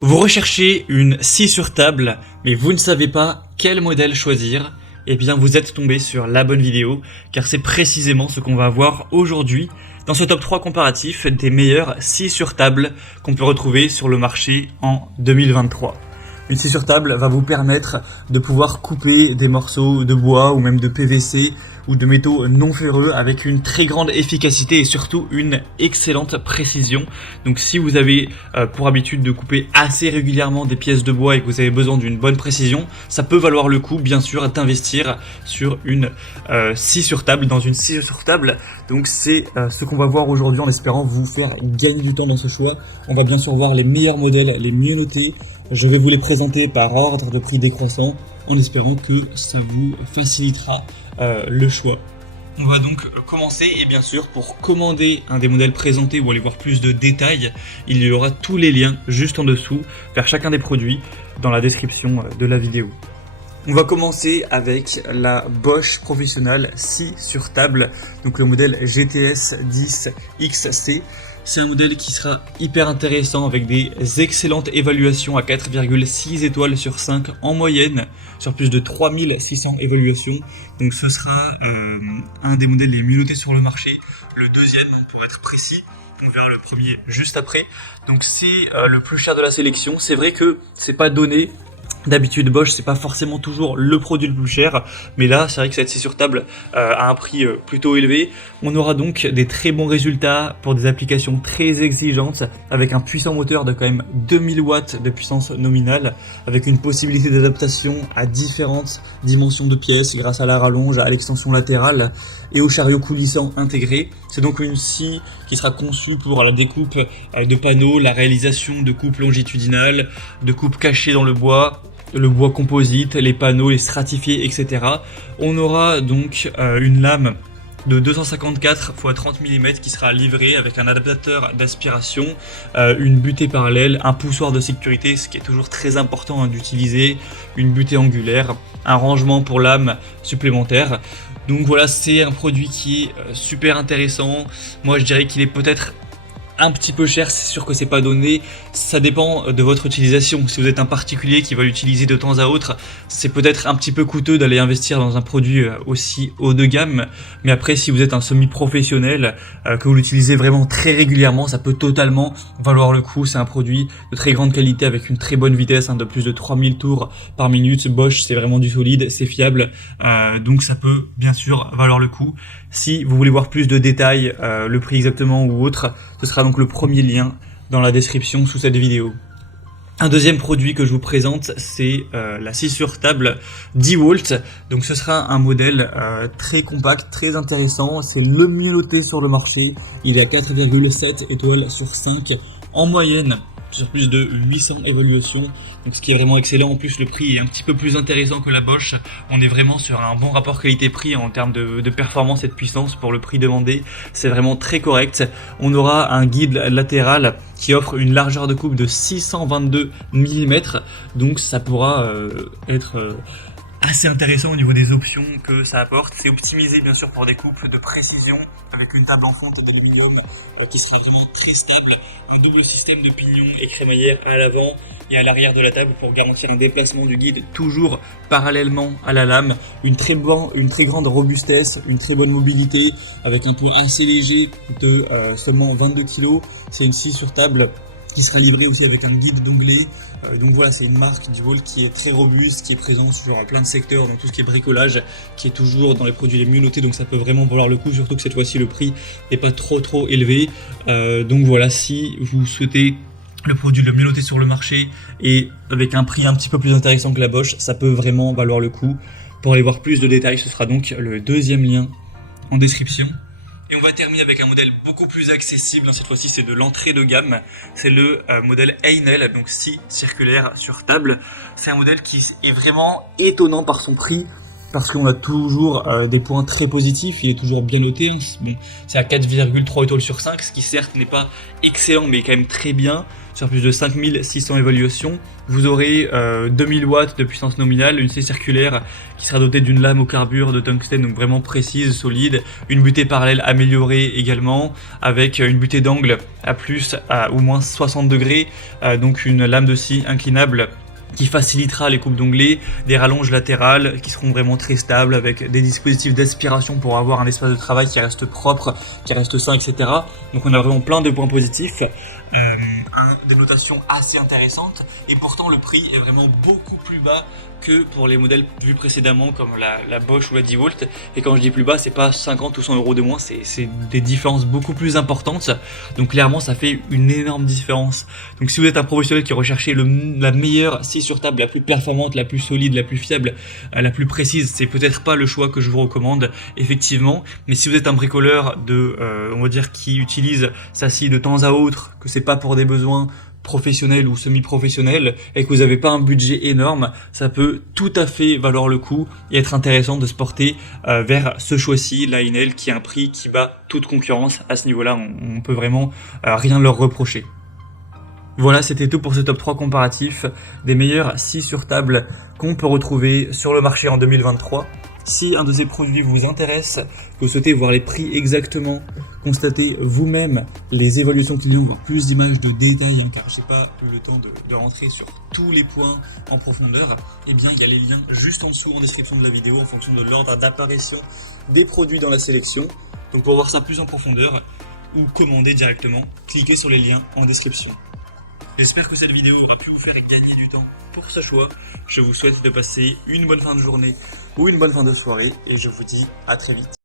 Vous recherchez une scie sur table, mais vous ne savez pas quel modèle choisir. Eh bien, vous êtes tombé sur la bonne vidéo, car c'est précisément ce qu'on va voir aujourd'hui dans ce top 3 comparatif des meilleures scies sur table qu'on peut retrouver sur le marché en 2023. Une scie sur table va vous permettre de pouvoir couper des morceaux de bois ou même de PVC ou de métaux non ferreux avec une très grande efficacité et surtout une excellente précision. Donc si vous avez pour habitude de couper assez régulièrement des pièces de bois et que vous avez besoin d'une bonne précision, ça peut valoir le coup bien sûr d'investir sur une scie sur table, dans une scie sur table. Donc c'est ce qu'on va voir aujourd'hui en espérant vous faire gagner du temps dans ce choix. On va bien sûr voir les meilleurs modèles, les mieux notés. Je vais vous les présenter par ordre de prix décroissant en espérant que ça vous facilitera le choix. On va donc commencer et bien sûr pour commander un des modèles présentés ou aller voir plus de détails, il y aura tous les liens juste en dessous vers chacun des produits dans la description de la vidéo. On va commencer avec la Bosch Professional scie sur table, donc le modèle GTS 10 XC. C'est un modèle qui sera hyper intéressant avec des excellentes évaluations à 4,6 étoiles sur 5 en moyenne sur plus de 3600 évaluations. Donc ce sera un des modèles les mieux notés sur le marché, le deuxième pour être précis. On verra le premier juste après. Donc c'est le plus cher de la sélection. C'est vrai que c'est pas donné. D'habitude Bosch c'est pas forcément toujours le produit le plus cher, mais là c'est vrai que cette scie sur table a un prix plutôt élevé. On aura donc des très bons résultats pour des applications très exigeantes avec un puissant moteur de quand même 2000 watts de puissance nominale, avec une possibilité d'adaptation à différentes dimensions de pièces grâce à la rallonge, à l'extension latérale et au chariot coulissant intégré. C'est donc une scie qui sera conçue pour la découpe de panneaux, la réalisation de coupes longitudinales, de coupes cachées dans le bois composite, les panneaux, les stratifiés, etc. On aura donc une lame de 254 x 30 mm qui sera livrée avec un adaptateur d'aspiration, une butée parallèle, un poussoir de sécurité, ce qui est toujours très important d'utiliser, une butée angulaire, un rangement pour lame supplémentaire. Donc voilà, c'est un produit qui est super intéressant. Moi je dirais qu'il est peut-être un petit peu cher, c'est sûr que c'est pas donné, ça dépend de votre utilisation. Si vous êtes un particulier qui va l'utiliser de temps à autre, c'est peut-être un petit peu coûteux d'aller investir dans un produit aussi haut de gamme, mais après si vous êtes un semi-professionnel, que vous l'utilisez vraiment très régulièrement, ça peut totalement valoir le coup. C'est un produit de très grande qualité avec une très bonne vitesse, de plus de 3000 tours par minute. Bosch c'est vraiment du solide, c'est fiable, donc ça peut bien sûr valoir le coup. Si vous voulez voir plus de détails, le prix exactement ou autre, ce sera donc le premier lien dans la description sous cette vidéo. Un deuxième produit que je vous présente, c'est la scie sur table DeWalt. Donc ce sera un modèle très compact, très intéressant. C'est le mieux noté sur le marché. Il est à 4,7 étoiles sur 5 en moyenne, sur plus de 800 évaluations, donc ce qui est vraiment excellent. En plus le prix est un petit peu plus intéressant que la Bosch, on est vraiment sur un bon rapport qualité-prix en termes de performance et de puissance pour le prix demandé, c'est vraiment très correct. On aura un guide latéral qui offre une largeur de coupe de 622 mm, donc ça pourra être assez intéressant au niveau des options que ça apporte. C'est optimisé bien sûr pour des coupes de précision avec une table en fonte d'aluminium qui sera vraiment très stable, un double système de pignon et crémaillère à l'avant et à l'arrière de la table pour garantir un déplacement du guide toujours parallèlement à la lame, une très grande robustesse, une très bonne mobilité avec un poids assez léger de seulement 22 kg. C'est une scie sur table qui sera livrée aussi avec un guide d'onglet. Donc voilà, c'est une marque DeWalt qui est très robuste, qui est présente sur plein de secteurs, dans tout ce qui est bricolage, qui est toujours dans les produits les mieux notés, donc ça peut vraiment valoir le coup, surtout que cette fois-ci le prix n'est pas trop élevé. Donc voilà, si vous souhaitez le produit le mieux noté sur le marché et avec un prix un petit peu plus intéressant que la Bosch, ça peut vraiment valoir le coup. Pour aller voir plus de détails, ce sera donc le deuxième lien en description. Et on va terminer avec un modèle beaucoup plus accessible, cette fois-ci c'est de l'entrée de gamme, c'est le modèle Heinel, donc scie circulaire sur table. C'est un modèle qui est vraiment étonnant par son prix, parce qu'on a toujours des points très positifs, il est toujours bien noté, bon, c'est à 4,3 étoiles sur 5, ce qui certes n'est pas excellent mais quand même très bien. sur plus de 5600 évaluations. Vous aurez 2000 watts de puissance nominale, une scie circulaire qui sera dotée d'une lame au carbure de tungstène, donc vraiment précise, solide, une butée parallèle améliorée également, avec une butée d'angle à plus ou moins 60 degrés, donc une lame de scie inclinable qui facilitera les coupes d'onglets, des rallonges latérales qui seront vraiment très stables avec des dispositifs d'aspiration pour avoir un espace de travail qui reste propre, qui reste sain, etc. Donc on a vraiment plein de points positifs, des notations assez intéressantes et pourtant le prix est vraiment beaucoup plus bas que pour les modèles vus précédemment comme la Bosch ou la DeWalt. Et quand je dis plus bas, c'est pas 50 ou 100 euros de moins, c'est des différences beaucoup plus importantes. Donc clairement ça fait une énorme différence. Donc si vous êtes un professionnel qui recherchez la meilleure scie sur table, la plus performante, la plus solide, la plus fiable, la plus précise, c'est peut-être pas le choix que je vous recommande effectivement. Mais si vous êtes un bricoleur on va dire qui utilise sa scie de temps à autre, que c'est pas pour des besoins professionnel ou semi-professionnel et que vous n'avez pas un budget énorme, ça peut tout à fait valoir le coup et être intéressant de se porter vers ce choix-ci, Lionel, qui a un prix qui bat toute concurrence. À ce niveau-là, on peut vraiment rien leur reprocher. Voilà, c'était tout pour ce top 3 comparatif des meilleures scies sur table qu'on peut retrouver sur le marché en 2023. Si un de ces produits vous intéresse, que vous souhaitez voir les prix exactement, constater vous-même les évaluations clients, voir plus d'images de détails, car je n'ai pas eu le temps de rentrer sur tous les points en profondeur, eh bien il y a les liens juste en dessous en description de la vidéo en fonction de l'ordre d'apparition des produits dans la sélection. Donc pour voir ça plus en profondeur ou commander directement, cliquez sur les liens en description. J'espère que cette vidéo aura pu vous faire gagner du temps pour ce choix. Je vous souhaite de passer une bonne fin de journée ou une bonne fin de soirée et je vous dis à très vite.